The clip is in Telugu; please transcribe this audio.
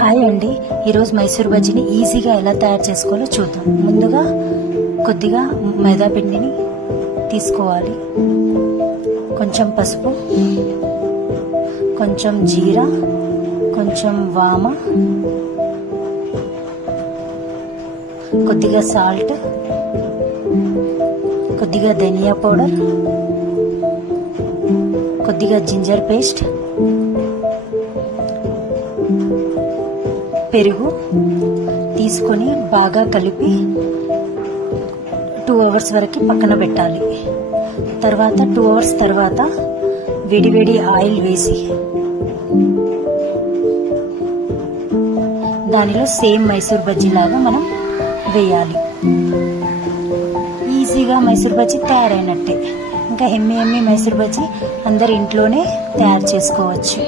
హాయ్ అండి, ఈరోజు మైసూర్ బజ్జీని ఈజీగా ఎలా తయారు చేసుకోవాలో చూద్దాం. ముందుగా కొద్దిగా మైదా పిండిని తీసుకోవాలి, కొంచెం పసుపు, కొంచెం జీరా, కొంచెం వామ, కొద్దిగా సాల్ట్, కొద్దిగా ధనియా పౌడర్, కొద్దిగా జింజర్ పేస్ట్, పెరుగు తీసుకొని బాగా కలిపి 2 అవర్స్ వరకు పక్కన పెట్టాలి. తర్వాత 2 అవర్స్ తర్వాత వేడివేడి ఆయిల్ వేసి దానిలో సేమ్ మైసూర్ బజ్జీ లాగా మనం వేయాలి. ఈజీగా మైసూర్ బజ్జీ తయారైనట్టే. ఇంకా ఎమ్మి మైసూర్ బజ్జీ అందరు ఇంట్లోనే తయారు చేసుకోవచ్చు.